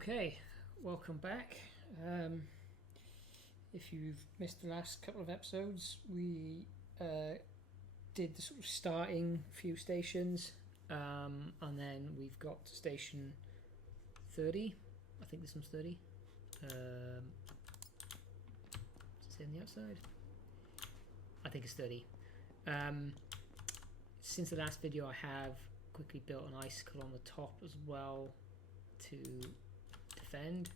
Okay, welcome back. If you've missed the last couple of episodes, we did the sort of starting few stations, and then we've got to station 30. I think this one's 30. Does it say on the outside? I think it's 30. Since the last video, I have quickly built an icicle on the top as well to defend,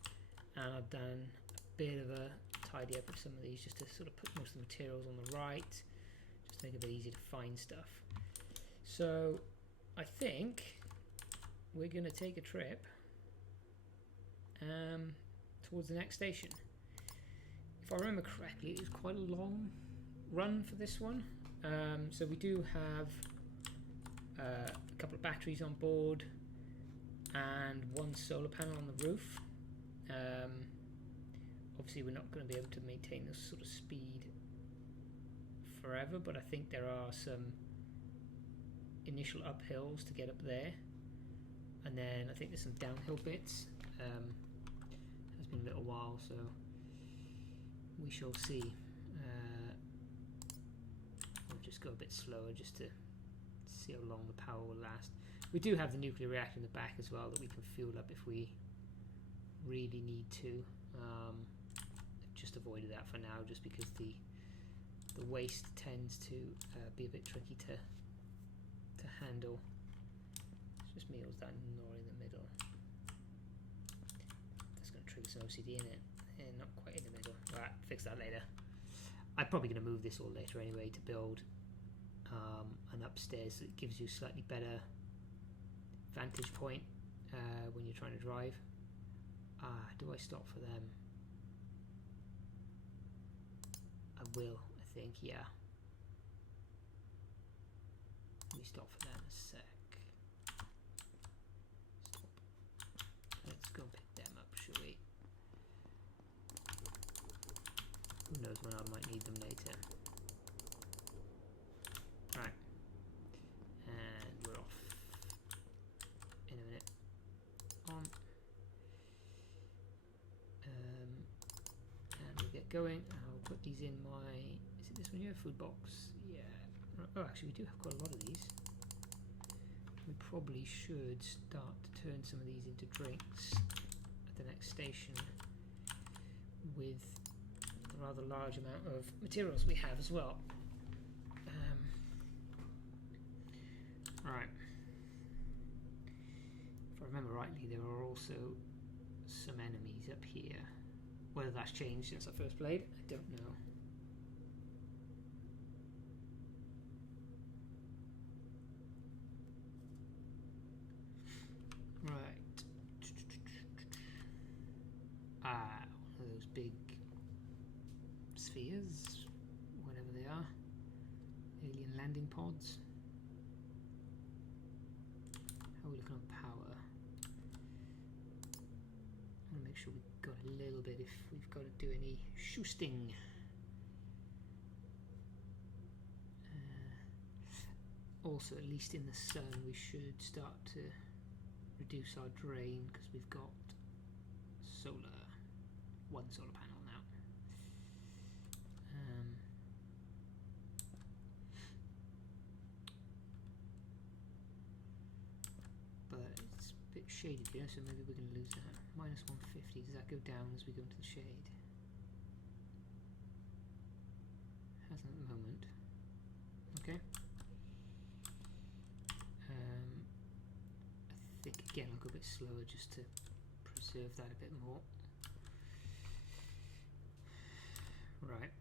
and I've done a bit of a tidy up of some of these just to sort of put most of the materials on the right, just to make it a bit easier to find stuff. So I think we're going to take a trip towards the next station. If I remember correctly, it was quite a long run for this one. So we do have a couple of batteries on board and one solar panel on the roof. Obviously we're not going to be able to maintain this sort of speed forever, but I think there are some initial uphills to get up there, and then I think there's some downhill bits. It's been a little while, so we shall see. We'll just go a bit slower just to see how long the power will last. We do have the nuclear reactor in the back as well that we can fuel up if we really need to. I've just avoided that for now, just because the waste tends to be a bit tricky to handle. It's just me or that nor in the middle. That's going to trigger some OCD in it, and not quite in the middle. Alright, fix that later. I'm probably going to move this all later anyway to build an upstairs that gives you slightly better vantage point when you're trying to drive. Do I stop for them? I will, I think, yeah. Let me stop for them a sec. Stop. Let's go pick them up, shall we? Who knows when I might need them later. Right. And we're off in a minute. On. And we'll get going. I'll put these in my... Is it this one here? Food box? Yeah. Oh, actually, we do have quite a lot of these. We probably should start to turn some of these into drinks at the next station with the rather large amount of materials we have as well. Right. If I remember rightly, there are also some enemies up here. Whether that's changed since I first played, I don't know. Right. One of those big spheres, whatever they are. Alien landing pods. How are we looking on power? I want to make sure we've got a little bit if we've got to do any shoosting. Also, at least in the sun, we should start to reduce our drain because we've got one solar panel now. But it's a bit shaded here, so maybe we're going to lose that. Minus 150, does that go down as we go into the shade? Hasn't at the moment. Okay. I think again I'll go a bit slower just to preserve that a bit more. Right.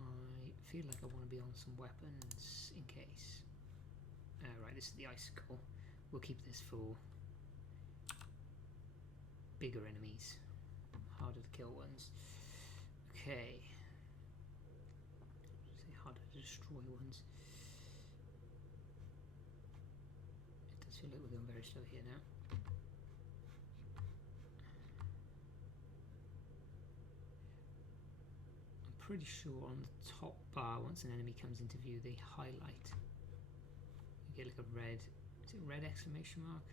I feel like I want to be on some weapons in case. Right, this is the icicle. We'll keep this for bigger enemies, harder to kill ones. Okay. Say harder to destroy ones. It does feel like we're going very slow here now. I'm pretty sure on the top bar, once an enemy comes into view, they highlight. You get like a red, is it red exclamation mark?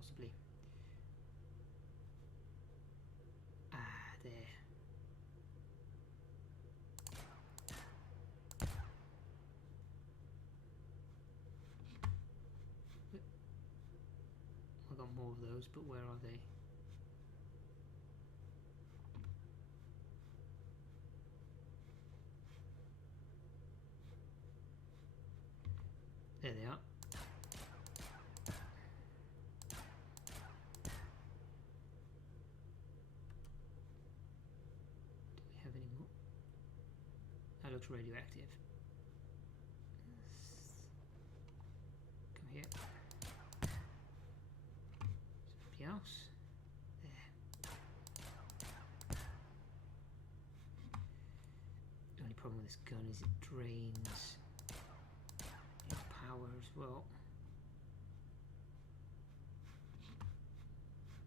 possibly. Ah, there. I got more of those, but where are they? There they are. Do we have any more? That looks radioactive. Come here. Somebody else. There. The only problem with this gun is it drains its power as well.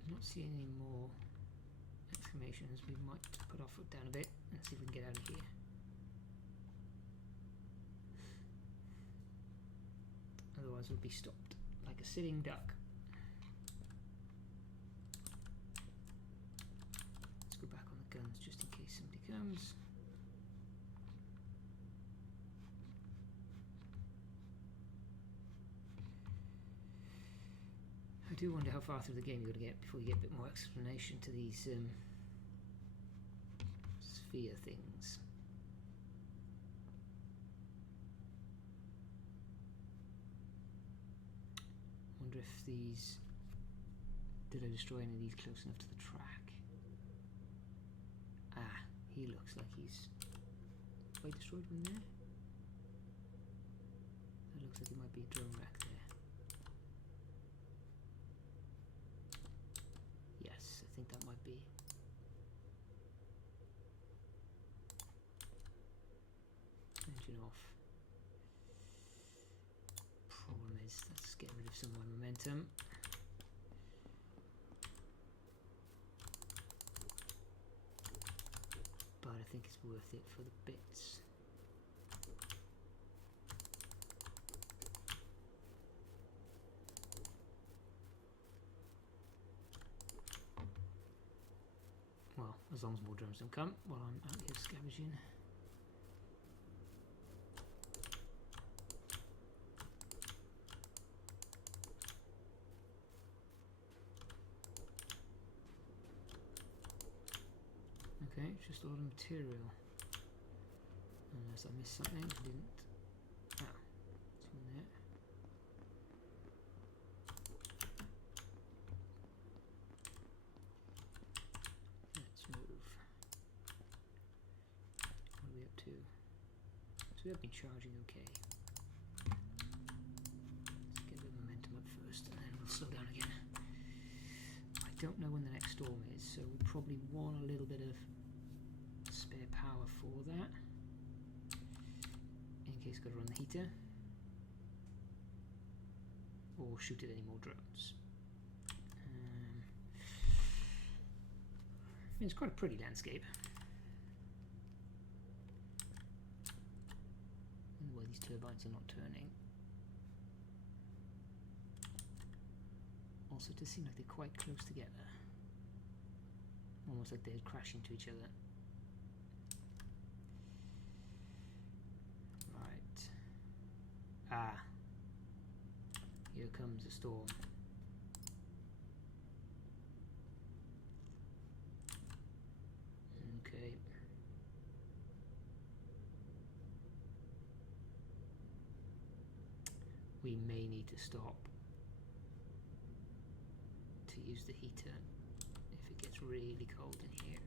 I'm not seeing any more exclamations. We might put our foot down a bit and see if we can get out of here. Otherwise we'll be stopped like a sitting duck. Let's go back on the guns just in case somebody comes. I do wonder how far through the game you're going to get before you get a bit more explanation to these sphere things. Wonder if these... Did I destroy any of these close enough to the track? Ah, he looks like he's... Have I destroyed one there? That looks like it might be a drone rack there. Yes, I think that might be. Engine off. Problem is, that's getting rid of some of my momentum. But I think it's worth it for the bits. Well, as long as more drones don't come while I'm out here scavenging. Okay, just a lot of material. Unless I missed something, I didn't. Ah, it's in there. Let's move. What are we up to? So we have been charging okay. Let's get a bit of momentum up first and then we'll slow down again. I don't know when the next storm is, so we probably want a little bit of spare power for that in case I've got to run the heater or shoot at any more drones. It's quite a pretty landscape. I wonder why these turbines are not turning. Also, it does seem like they're quite close together, almost like they're crashing to each other. Ah, here comes a storm. Okay. We may need to stop to use the heater if it gets really cold in here.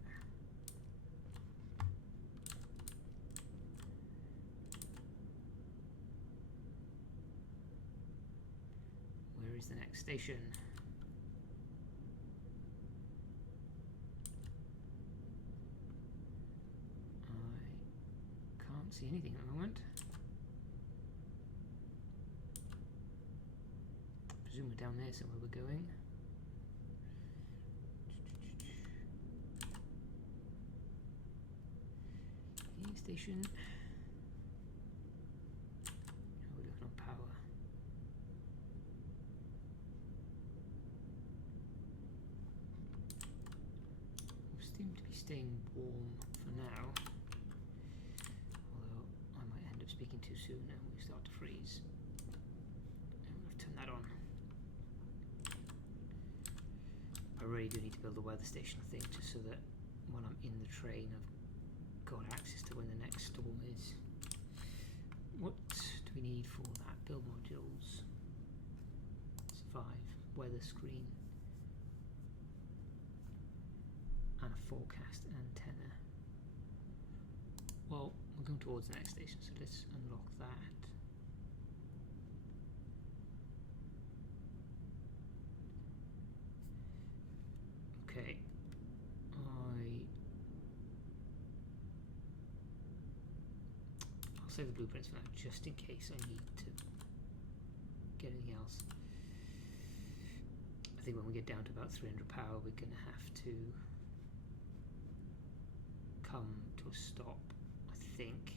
Where is the next station? I can't see anything at the moment. I presume we're down there somewhere we're going. Here, station. How are we looking on power? staying warm for now. Although I might end up speaking too soon and we start to freeze. I'm going to turn that on. I really do need to build a weather station, I think, just so that when I'm in the train I've got access to when the next storm is. What do we need for that? Build modules. Survive. Weather screen. And a forecast antenna. Well, we're going towards the next station, so let's unlock that. Okay. I'll save the blueprints for that just in case I need to get anything else. I think when we get down to about 300 power we're going to have to come to a stop, I think.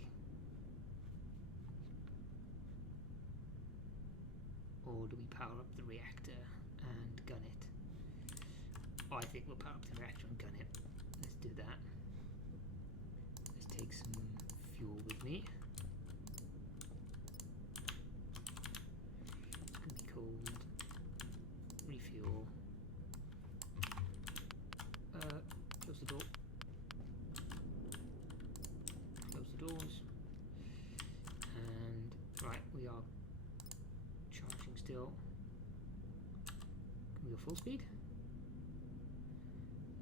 Or do we power up the reactor and gun it? Oh, I think we'll power up the reactor and gun it. Let's do that. Let's take some fuel with me. It's going to be cold. Refuel. Close the door. Close the doors. And right, we are charging still. Can we go full speed?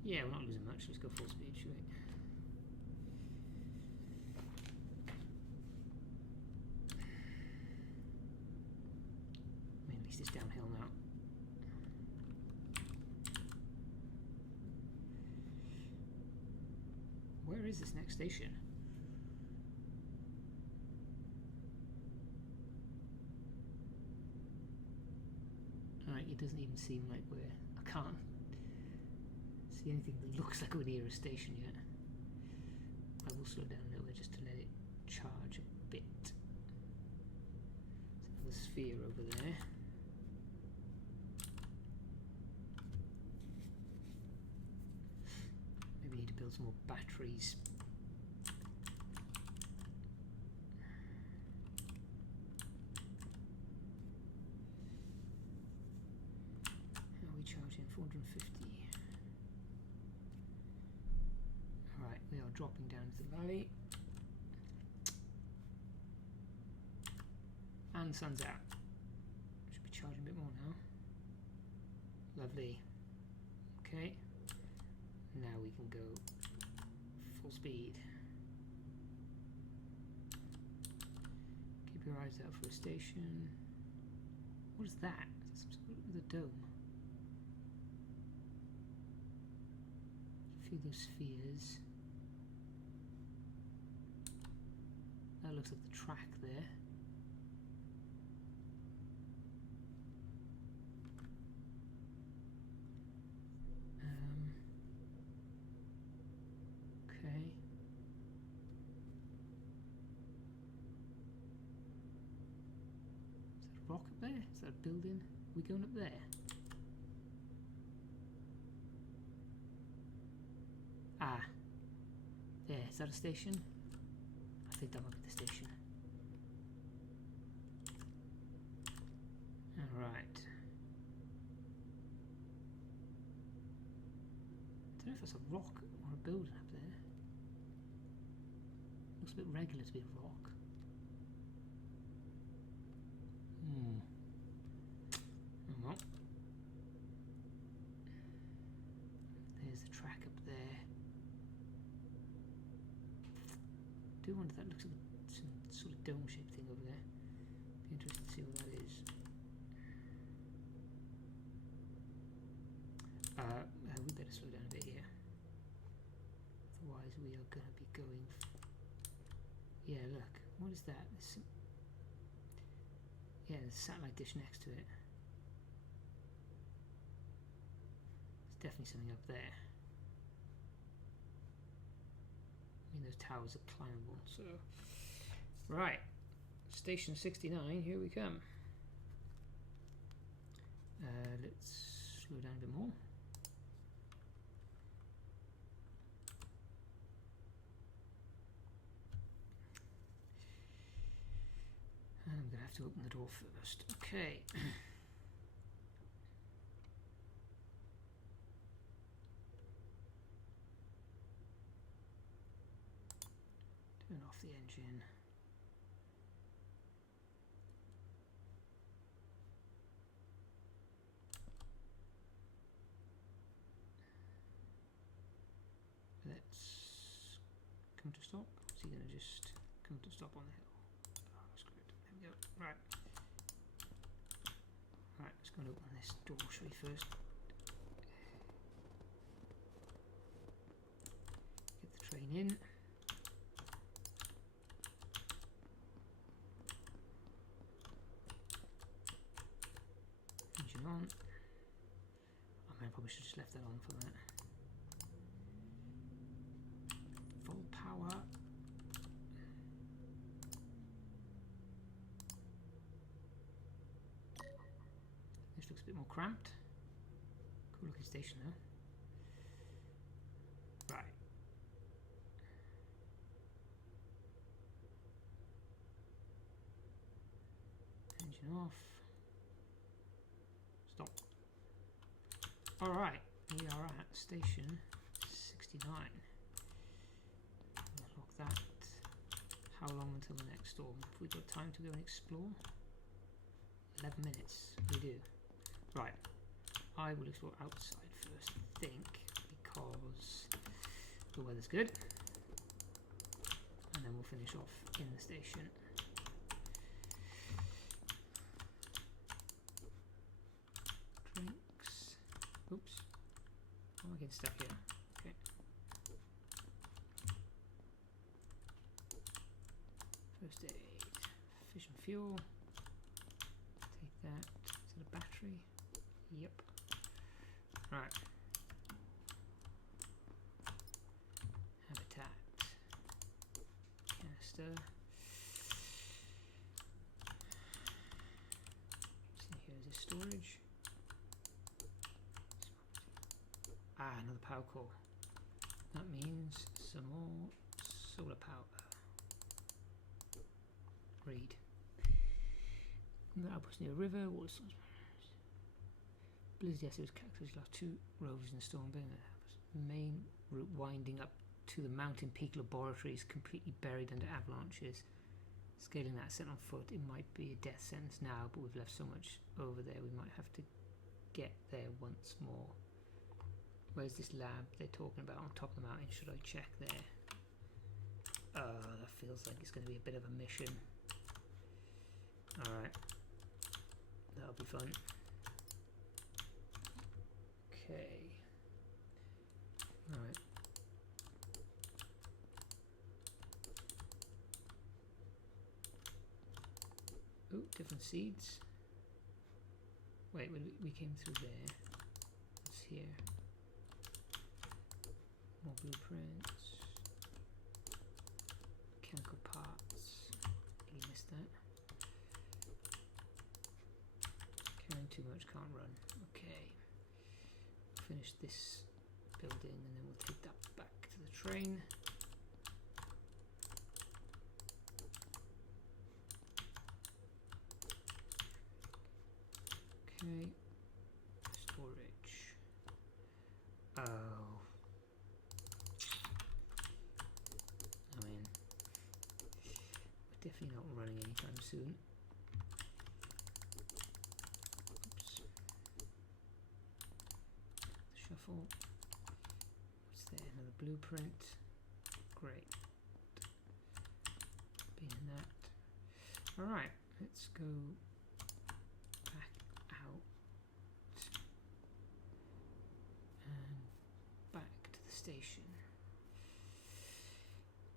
Yeah, we're not losing much. Let's go full speed, should we? I mean, at least it's downhill now. Where is this next station? Alright, it doesn't even seem like I can't see anything that looks like we're near a station yet. I will slow down a little bit just to let it charge a bit. There's another sphere over there. Maybe we need to build some more batteries. How are we charging? 450. Alright, we are dropping down to the valley. And the sun's out. Should be charging a bit more now. Lovely. Okay. Now we can go full speed. Keep your eyes out for a station. What is that? Is that some sort of a dome? A few of those spheres. That looks like the track there. Okay. Is that a rock up there? Is that a building? Are we going up there? Ah. There, is that a station? I think that might be the station. Alright. I don't know if that's a rock or a building up there. Looks a bit regular to be a rock. Oh well. There's the track up there. I do wonder if that looks like some sort of dome-shaped thing over there. Be interested to see what that is. We better slow down a bit here. Otherwise we are going to be going... Yeah, look. What is that? Yeah, there's a satellite dish next to it. There's definitely something up there. I mean, those towers are climbable, so... Right. Station 69, here we come. Let's slow down a bit more. have to open the door first. Okay. Turn off the engine. Let's come to stop. Is he going to just come to stop on the hill? Oh, that's good. There we go. Right. Right, let's go and open this door, shall we first? Get the train in. Engine on. I mean, I probably should have just left that on for that. Full power. This looks a bit more cramped. Cool looking station though. Right. Engine off. Stop. Alright, we are at station 69. Lock that. How long until the next storm? Have we got time to go and explore? 11 minutes. We do. Right. I will explore outside first, I think, because the weather's good. And then we'll finish off in the station. Drinks. Oops. Oh, I get stuck here. Okay. First aid. Fish and fuel. Take that. Is that a battery? Yep. Right. Habitat. Canister. See, here's this storage. Ah, another power core. That means some more solar power. Read. The outpost near a river. Water source. Blizzard yesterday was characterized last 2 rovers in the storm. Main route winding up to the mountain peak laboratories, completely buried under avalanches. Scaling that set on foot, it might be a death sentence now, but we've left so much over there, we might have to get there once more. Where's this lab they're talking about on top of the mountain? Should I check there? That feels like it's going to be a bit of a mission. Alright. That'll be fun. Okay. Alright. Oh, different seeds. Wait, we came through there. What's here? More blueprints. Mechanical parts. You missed that. Carrying too much, can't run. Okay. Finish this building and then we'll take that back to the train. Okay. Storage. Oh. I mean, we're definitely not running anytime soon. Oops. Shuffle. What's there? Another blueprint. Great. Be in that. Alright, let's go back out and back to the station.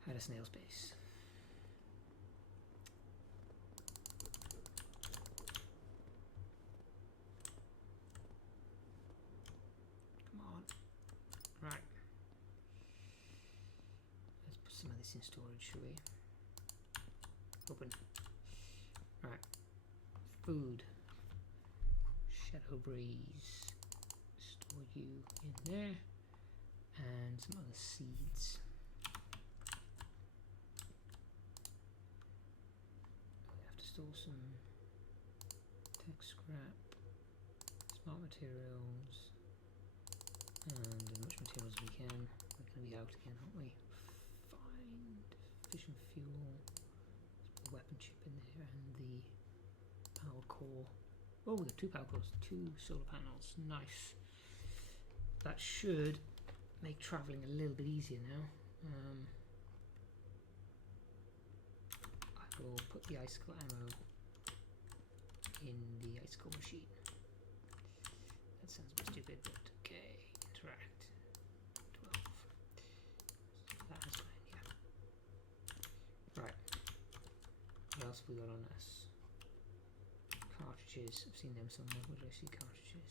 At a snail's pace. Come on. Right. Let's put some of this in storage, shall we? Open. Right. Food. Shadow breeze. Store you in there. And some other seeds. store some tech scrap, smart materials, and as much materials as we can. We're going to be out again, aren't we? Find fission fuel, the weapon chip in there, and the power core. Oh, we got 2 power cores, 2 solar panels. Nice. That should make travelling a little bit easier now. I will put the icicle ammo in the icicle machine. That sounds a bit stupid, but okay. Interact. 12. That has fine, yeah. Right. What else have we got on us? Cartridges. I've seen them somewhere. Where do I see cartridges?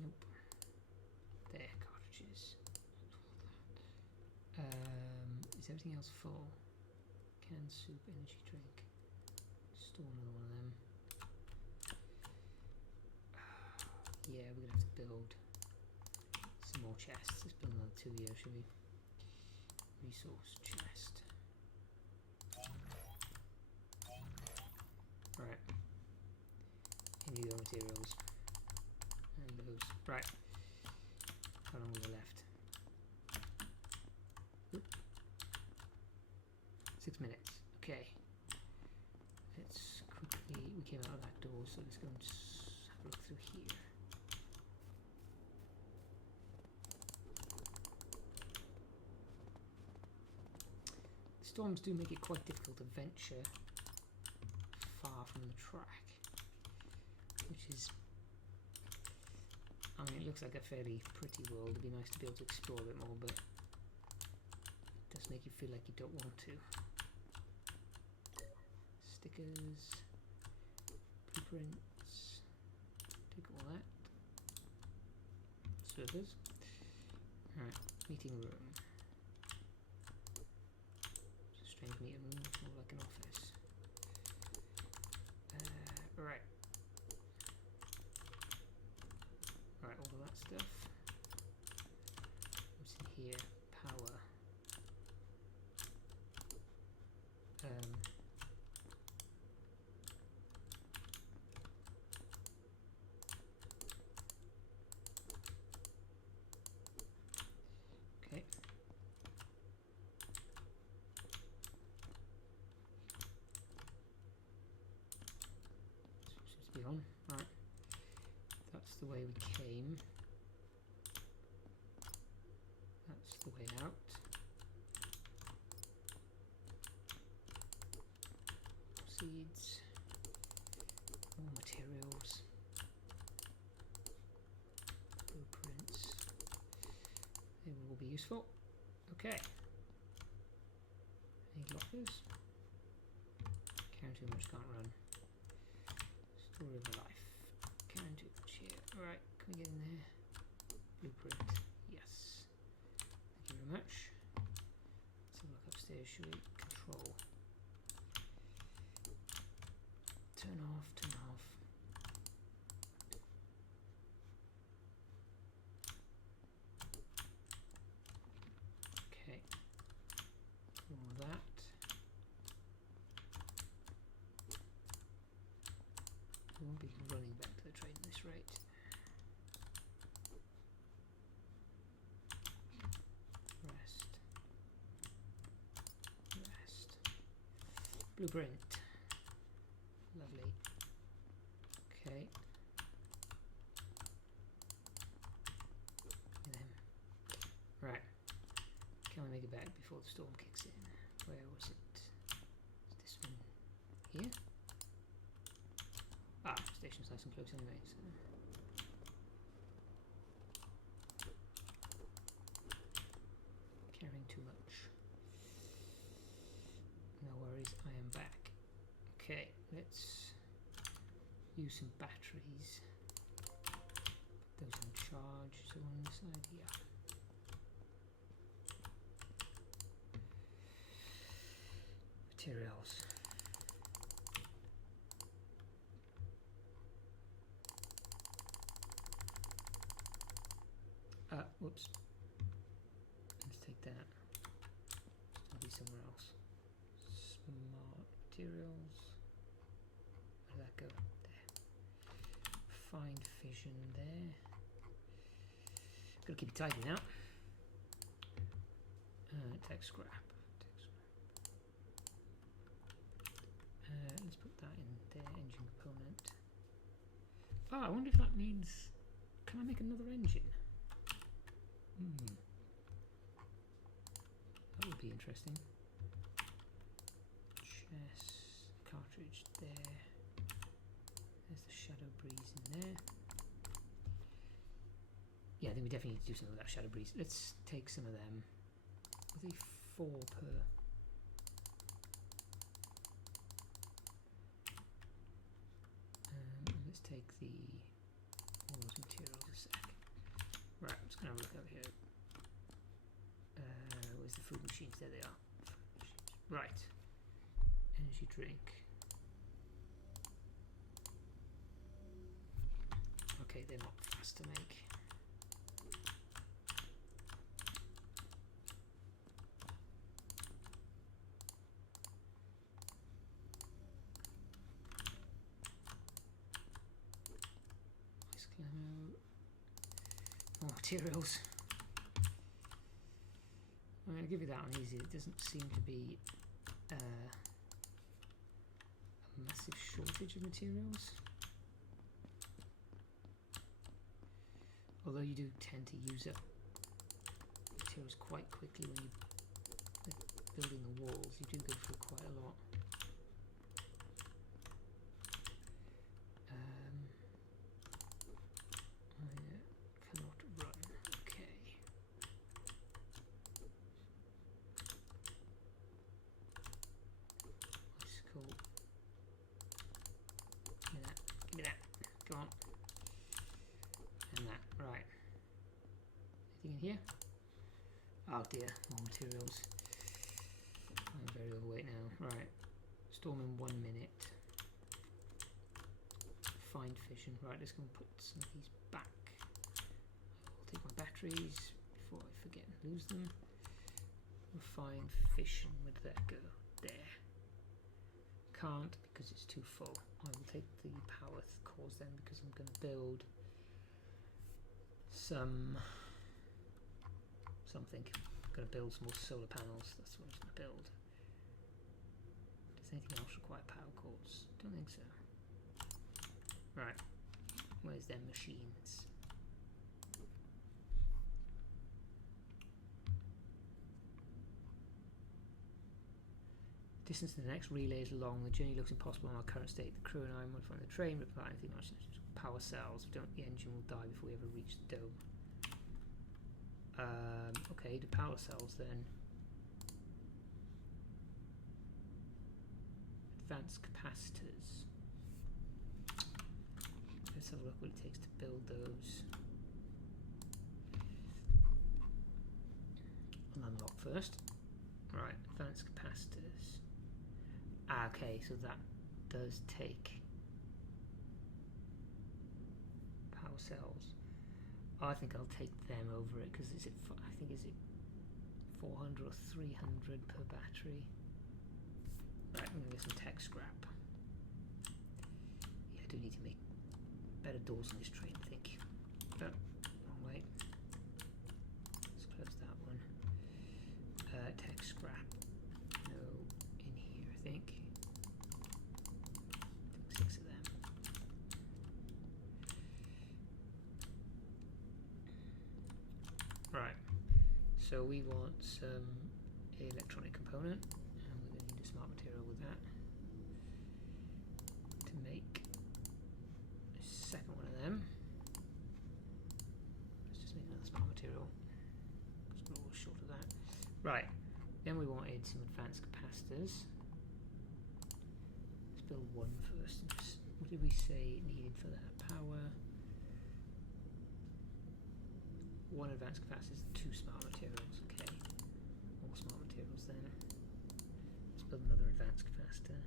Nope. There, cartridges. Is everything else full? Canned soup, energy drink. Store another one of them. Yeah, we're gonna have to build some more chests. Let's build another 2 here, should we? Resource chest. Right. Indigo materials. And those. Right. How long have we left? Oop. 6 minutes. Okay. Let's quickly. We came out of that door, so let's go and have a look through here. The storms do make it quite difficult to venture far from the track, which is. I mean, it looks like a fairly pretty world. It'd be nice to be able to explore a bit more, but it does make you feel like you don't want to. Stickers, blueprints, take all that. Servers. Alright, meeting room. It's a strange meeting room, it's more like an office. Right. Right, all of that stuff. What's in here? Power. Okay. Seems to be on. Right. That's the way we came. That's the way out. Seeds. More materials. Blueprints. They will all be useful. Okay. Any lockers? Carry too much, can't run. Story of a life. Carry too much here. Alright, can we get in there? Blueprint. Yes. Thank you very much. Let's have a look upstairs, shall we? Control. Turn off, turn off. Okay. All of that. We won't be running back to the train at this rate. Rest. Rest. Blueprint. Lovely. Okay. And then, right. Can we make it back before the storm kicks in? Where was it? Is this one here? Ah, station's nice and close anyway. So. Carrying too much. No worries, I am back. Okay, let's use some batteries. Put those on charge. Is there one on this side? Yeah. Materials. Whoops. Let's take that. It'll be somewhere else. Smart materials. Where did that go? There. Find fission there. Gotta keep it tidy now. Tech scrap. Let's put that in there. Engine component. Oh, I wonder if that means. Can I make another engine? That would be interesting. Chest, cartridge there. There's the shadow breeze in there. Yeah, I think we definitely need to do something with that shadow breeze. Let's take some of them. I think 4 per. Let's take all those materials a sec. Right, I'm just gonna have a look over here. Where's the food machines? There they are. Right. Energy drink. Okay, they're not fast to make. Nice camo. More materials. I'm going to give you that one easy. It doesn't seem to be a massive shortage of materials. Although you do tend to use up materials quite quickly when you're building the walls. You do go through quite a lot. I cannot run. Okay. Cool. Give me that. Go on. And that. Right. Anything in here? Oh dear, more materials. I'm very overweight now. Right. Storm in 1 minute. Find fission. Right, let's go and put some of these back. I'll take my batteries before I forget and lose them. Find fission. Where did that go? There. Can't because it's too full. I will take the power cores then because I'm going to build something. I'm going to build some more solar panels. That's what I'm going to build. Does anything else require power cores? Don't think so. Right. Where's them machines? Distance to the next relay is long. The journey looks impossible in our current state. The crew and I are modifying the train, but without anything much power cells. If we don't, the engine will die before we ever reach the dome. Okay, the power cells then. Advanced capacitors. Let's have a look what it takes to build those. I'll unlock first. Right, advanced capacitors. Okay, so that does take power cells. I think I'll take them over it because is it? I think is it 400 or 300 per battery. Right, I'm gonna get some tech scrap. Yeah, I do need to make better doors on this train, I think. Oh, wrong way. Let's close that one. Tech scrap. No, in here, I think. 6 of them. Right. So we want some electronic component, and we're going to need a smart material with that to make a second one of them. Let's just make another smart material because we're always short of that. Right. Then we wanted some advanced capacitors. Let's build one first. And just, what did we say needed for that? Power. 1 advanced capacitor, 2 smart materials. Okay. More smart materials then. Let's build another advanced capacitor.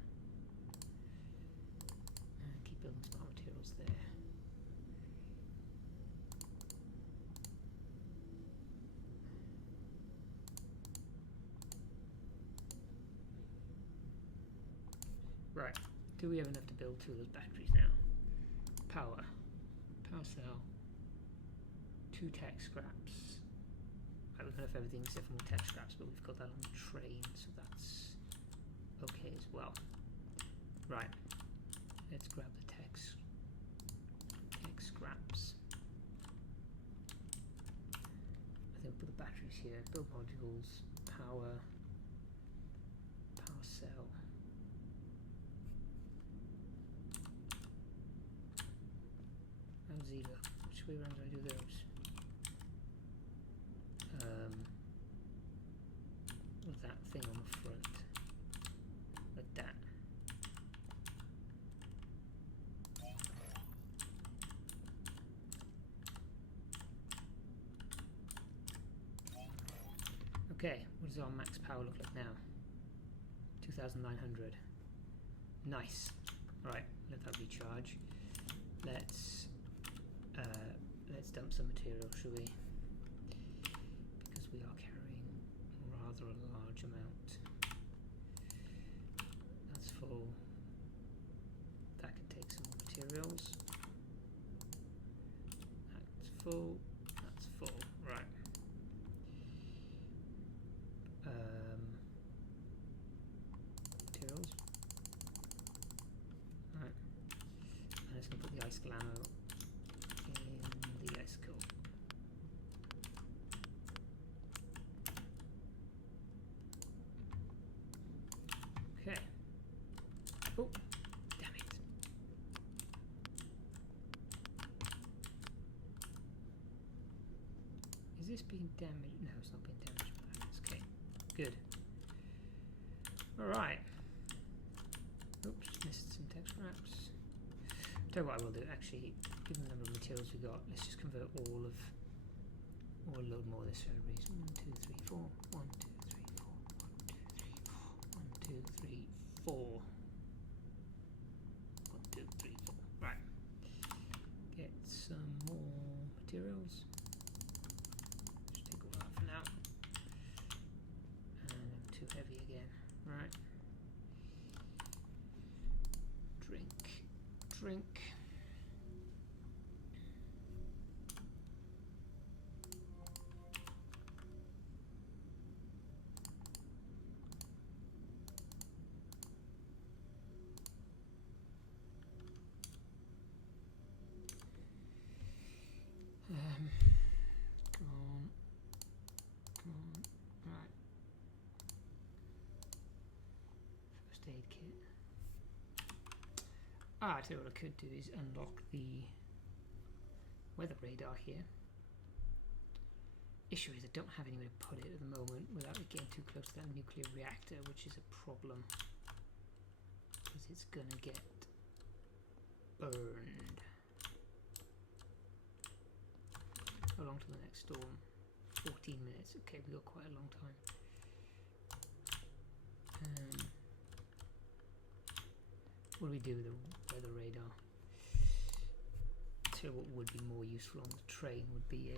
And keep building smart materials there. Right. Do we have enough to build 2 of those batteries now? Power cell, 2 tech scraps. Right, we've got enough everything except for more tech scraps, but we've got that on the train, so that's okay as well. Right, let's grab the tech scraps. I think we'll put the batteries here, build modules, power cell. And Zeta. Which way around do I do those? With that thing on the front. Like that. Okay, what does our max power look like now? 2,900. Nice. Alright, let that recharge. Let's dump some material, shall we? Because we are carrying rather a large amount. That's full. That can take some more materials. That's full. That's full. Right. Materials. Right. I'm just going to put the ice ammo in the icicle. Okay. Oh, damn it. Is this being damaged? No, it's not being damaged. Okay, good. Alright. Oops, missed some tech scraps. Tell you what I will do, actually, given the number of materials we got, let's just convert all of, or load more of this for a reason. 1, 2, 3, 4. 1, 2, 3, 4. 1, 2, 3, 4. 1, 2, 3, 4. Right. Get some more materials. Just take all that for now. And I'm too heavy again. Right. Drink. Come on. Right. First aid kit. I tell you what I could do is unlock the weather radar here. Issue is I don't have anywhere to put it at the moment without it getting too close to that nuclear reactor, which is a problem because it's gonna get burned. How long till the next storm? 14 minutes. Okay, we've got quite a long time. What do we do with the weather radar? So what would be more useful on the train would be a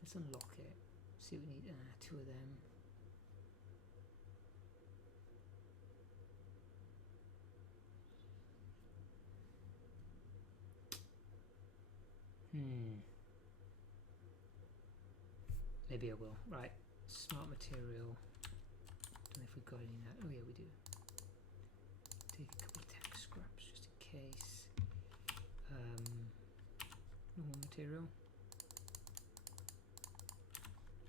let's unlock it. See what we need. 2 of them. Maybe I will. Right. Smart material. Don't know if we've got any of that. Oh yeah, we do. Take a couple of tech scraps just in case. Normal material.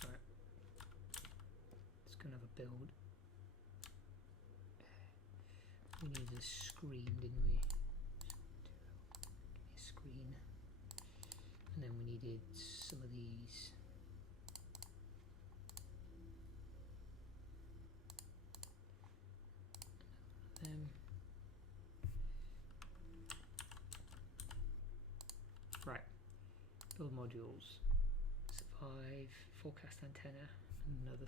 Right. Let's go and have a build. We needed a screen, didn't we? Give me a screen. And then we needed some of these. Right, build modules, survive, forecast antenna, and another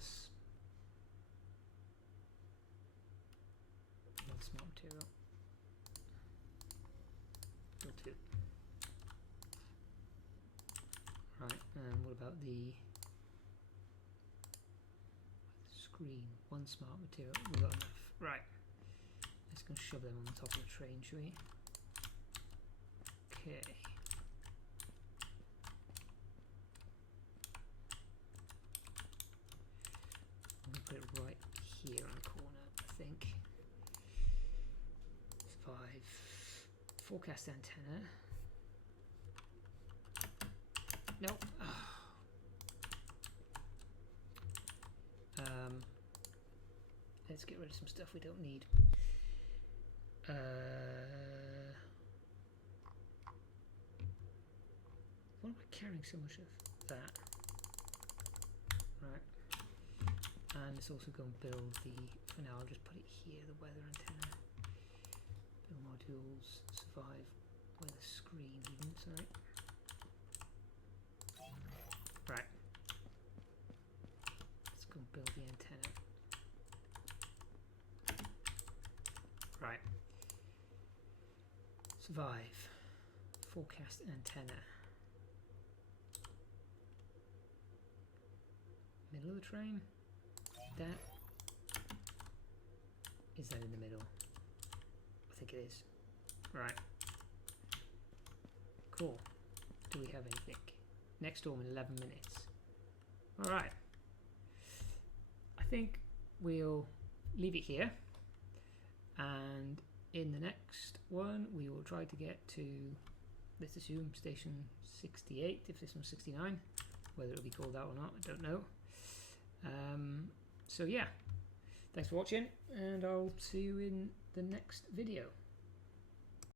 smart material. Build 2. Right, and what about the screen? 1 smart material. We've got enough. Right. Let's go shove them on the top of the train, shall we? Okay. I'm going to put it right here on the corner, I think. 5. Forecast antenna. Nope. Let's get rid of some stuff we don't need. Why am I carrying so much of that? Right. And let's also go and build the, for now I'll just put it here, the weather antenna. Build modules, survive, weather screen even, sorry. Right. Let's go and build the antenna. Right. Survive. Forecast antenna. Middle of the train? That. Is that in the middle? I think it is. Right. Cool. Do we have anything? Next storm in 11 minutes. Alright. I think we'll leave it here. And in the next one, we will try to get to, let's assume, station 68, if this one's 69. Whether it'll be called out or not, I don't know. So yeah, thanks for watching, and I'll see you in the next video.